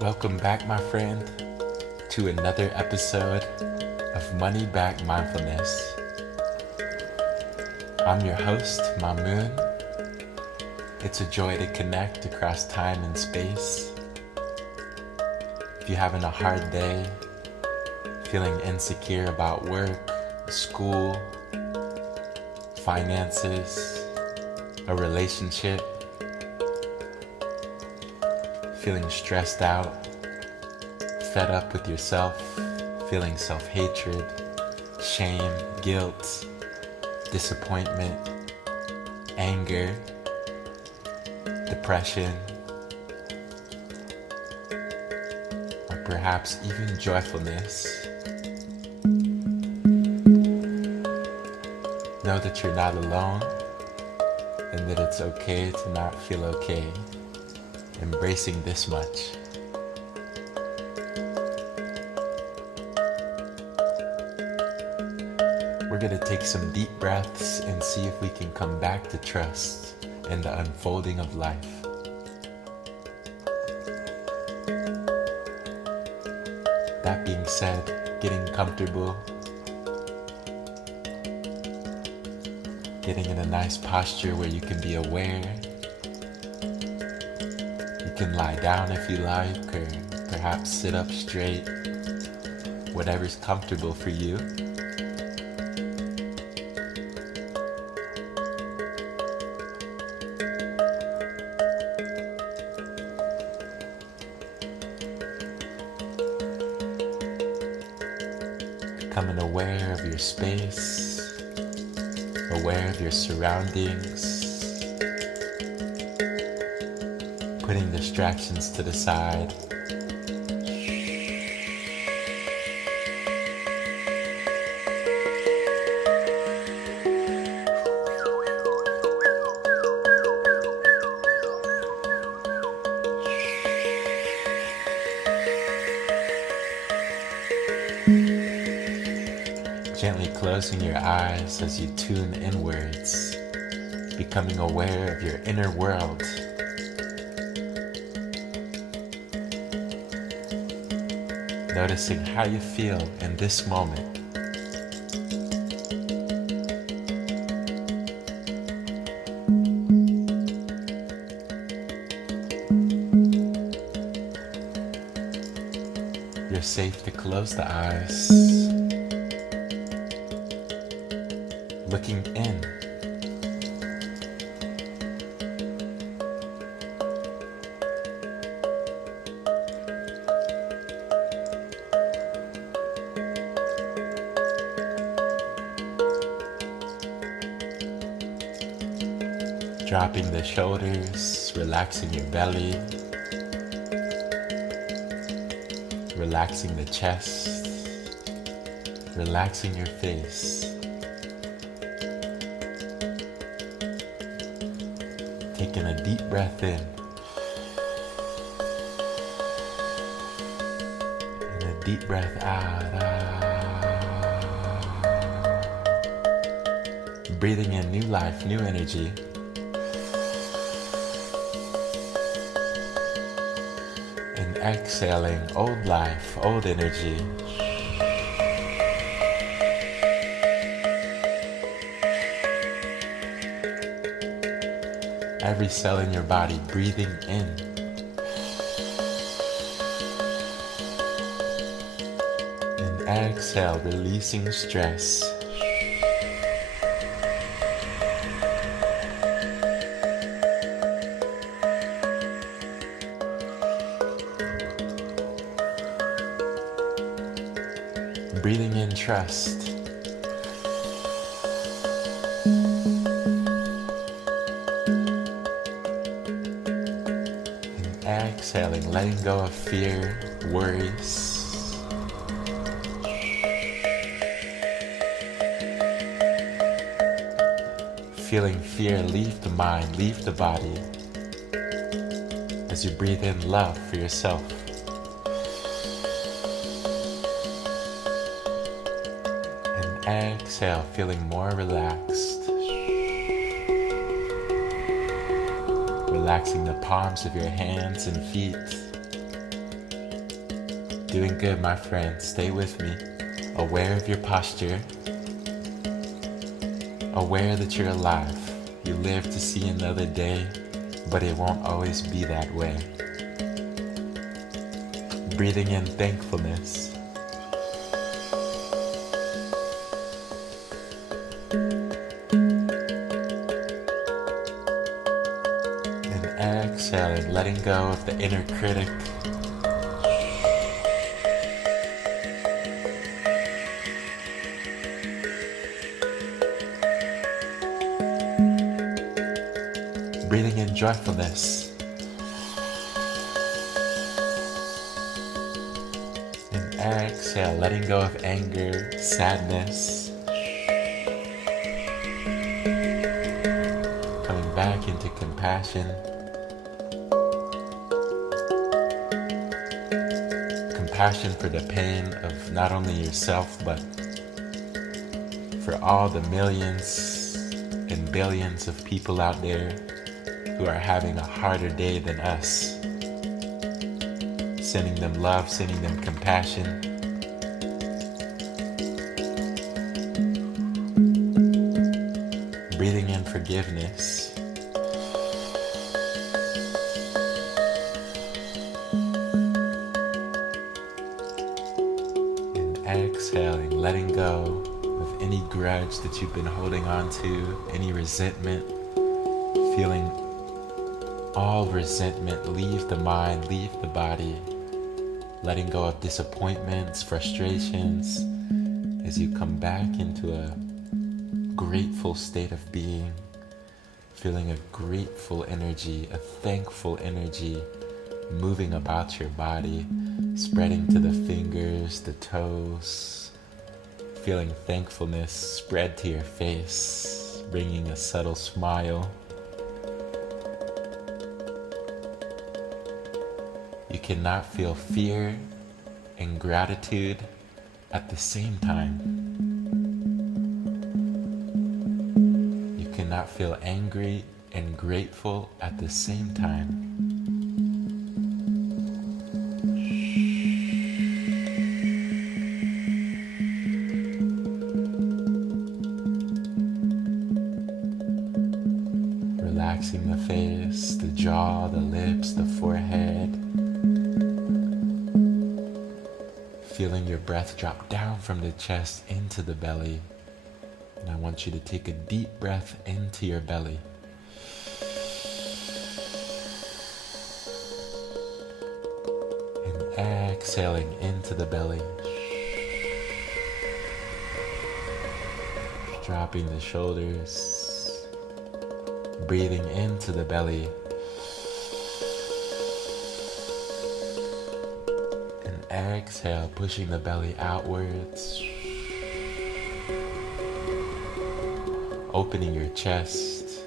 Welcome back, my friend, to another episode of Money Back Mindfulness. I'm your host, Mamoon. It's a joy to connect across time and space. If you're having a hard day, feeling insecure about work, school, finances, a relationship, feeling stressed out, fed up with yourself, feeling self-hatred, shame, guilt, disappointment, anger, depression, or perhaps even joyfulness. Know that you're not alone and that it's okay to not feel okay. Embracing this much. We're going to take some deep breaths and see if we can come back to trust in the unfolding of life. That being said, getting comfortable, getting in a nice posture where you can be aware. You can lie down if you like, or perhaps sit up straight, whatever's comfortable for you. Becoming aware of your space, aware of your surroundings. putting distractions to the side. Gently closing your eyes as you tune inwards, becoming aware of your inner world. Noticing how you feel in this moment. You're safe to close the eyes. Looking in. Dropping the shoulders, relaxing your belly, relaxing the chest, relaxing your face. Taking a deep breath in and a deep breath out. Breathing in new life, new energy. And exhaling old life, old energy. Every cell in your body breathing in. And exhale, releasing stress. Breathing in trust. And exhaling, letting go of fear, worries. Feeling fear leave the mind, leave the body. As you breathe in love for yourself. Exhale, feeling more relaxed. Relaxing the palms of your hands and feet. Doing good, my friend. Stay with me. Aware of your posture. Aware that you're alive. You live to see another day, but it won't always be that way. Breathing in thankfulness. Exhaling, letting go of the inner critic. Breathing in joyfulness. And exhale, letting go of anger, sadness. Coming back into compassion. Compassion for the pain of not only yourself, but for all the millions and billions of people out there who are having a harder day than us. Sending them love, sending them compassion. Breathing in forgiveness. Exhaling, letting go of any grudge that you've been holding on to, any resentment, feeling all resentment leave the mind, leave the body, letting go of disappointments, frustrations, as you come back into a grateful state of being, feeling a grateful energy, a thankful energy moving about your body, spreading to the fingers, the toes, feeling thankfulness spread to your face, bringing a subtle smile. You cannot feel fear and gratitude at the same time. You cannot feel angry and grateful at the same time. Relaxing the face, the jaw, the lips, the forehead. Feeling your breath drop down from the chest into the belly. And I want you to take a deep breath into your belly. And exhaling into the belly. Dropping the shoulders. Breathing into the belly. Exhale, pushing the belly outwards. Opening your chest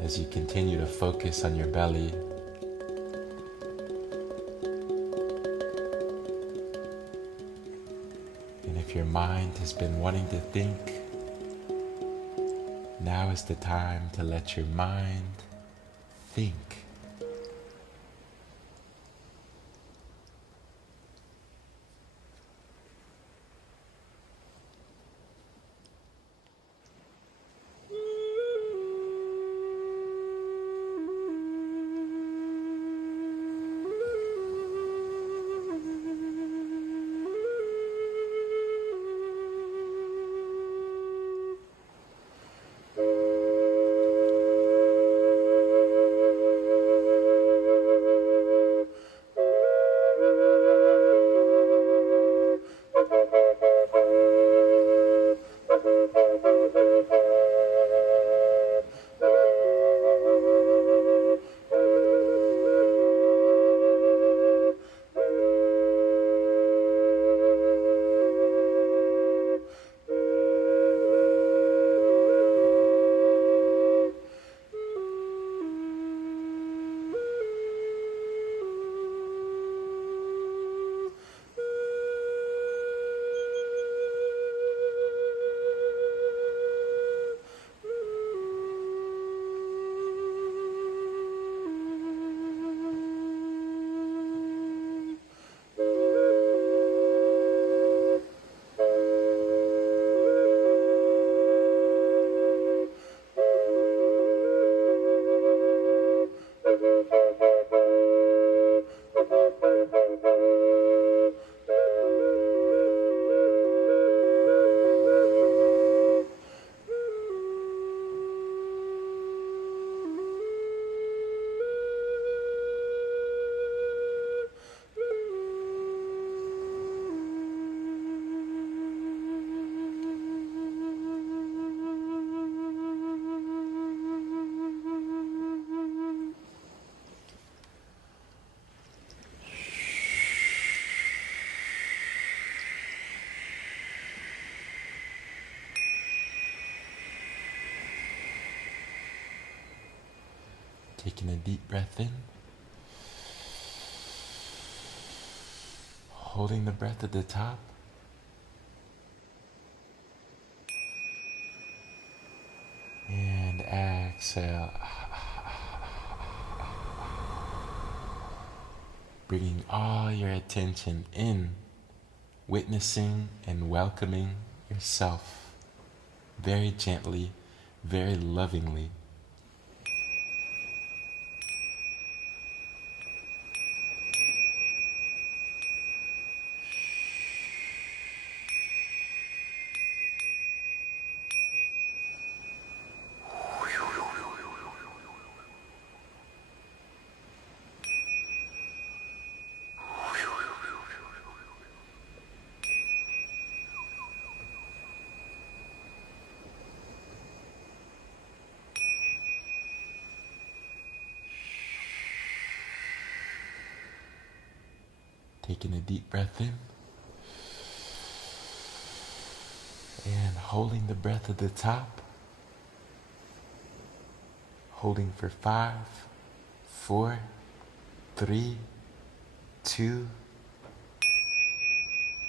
as you continue to focus on your belly. And if your mind has been wanting to think, now is the time to let your mind think. Taking a deep breath in. Holding the breath at the top. And exhale. Bringing all your attention in, witnessing and welcoming yourself very gently, very lovingly. Taking a deep breath in and holding the breath at the top. Holding for 5, 4, 3, 2,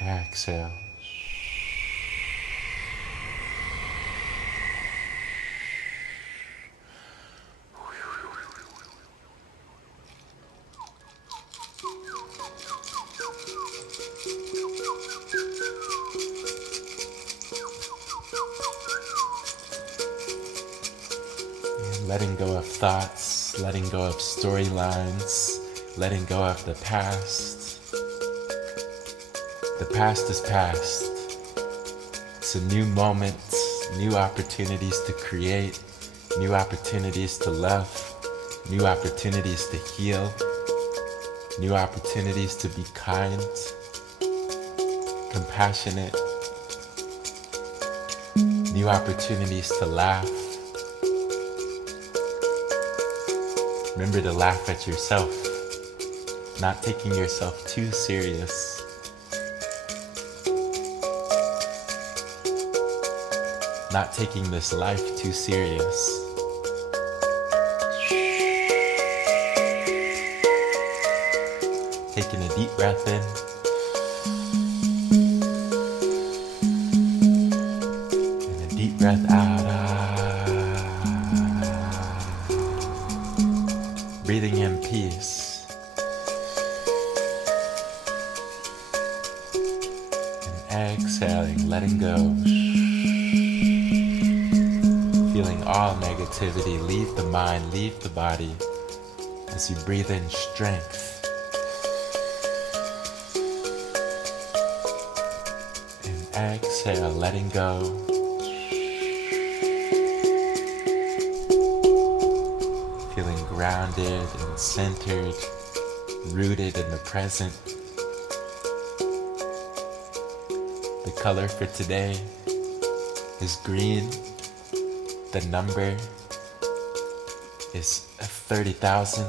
exhale. Letting go of thoughts, letting go of storylines, letting go of the past. The past is past. It's a new moment, new opportunities to create, new opportunities to love, new opportunities to heal, new opportunities to be kind, compassionate, new opportunities to laugh. Remember to laugh at yourself, not taking yourself too serious. Not taking this life too serious. Taking a deep breath in. And a deep breath out. Breathing in peace. And exhaling, letting go. Feeling all negativity leave the mind, leave the body as you breathe in strength. And exhale, letting go. Feeling grounded and centered, rooted in the present. The color for today is green. The number is 30,000.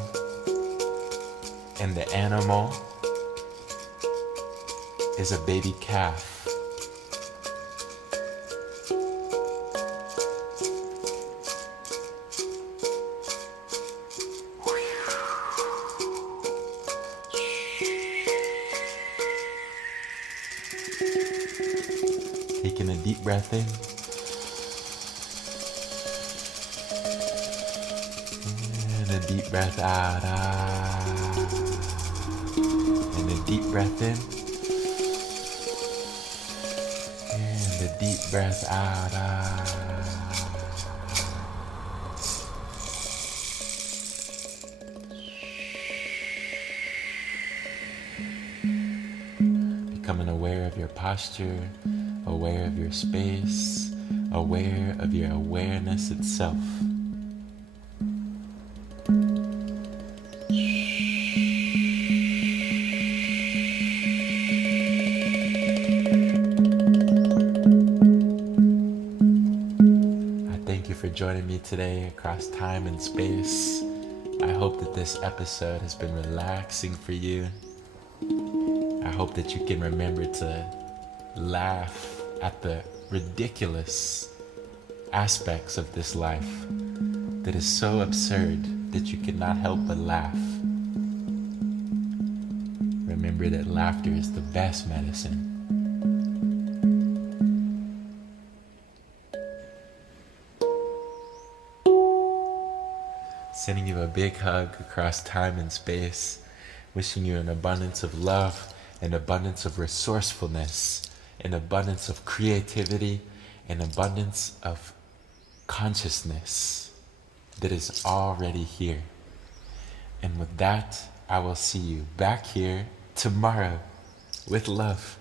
And the animal is a baby calf. Taking a deep breath in. And a deep breath out. And a deep breath in. And a deep breath out. Becoming aware of your posture, aware of your space, aware of your awareness itself. I thank you for joining me today across time and space. I hope that this episode has been relaxing for you. I hope that you can remember to laugh at the ridiculous aspects of this life that is so absurd that you cannot help but laugh. Remember that laughter is the best medicine. Sending you a big hug across time and space, wishing you an abundance of love, an abundance of resourcefulness, an abundance of creativity, an abundance of consciousness that is already here. And with that, I will see you back here tomorrow with love.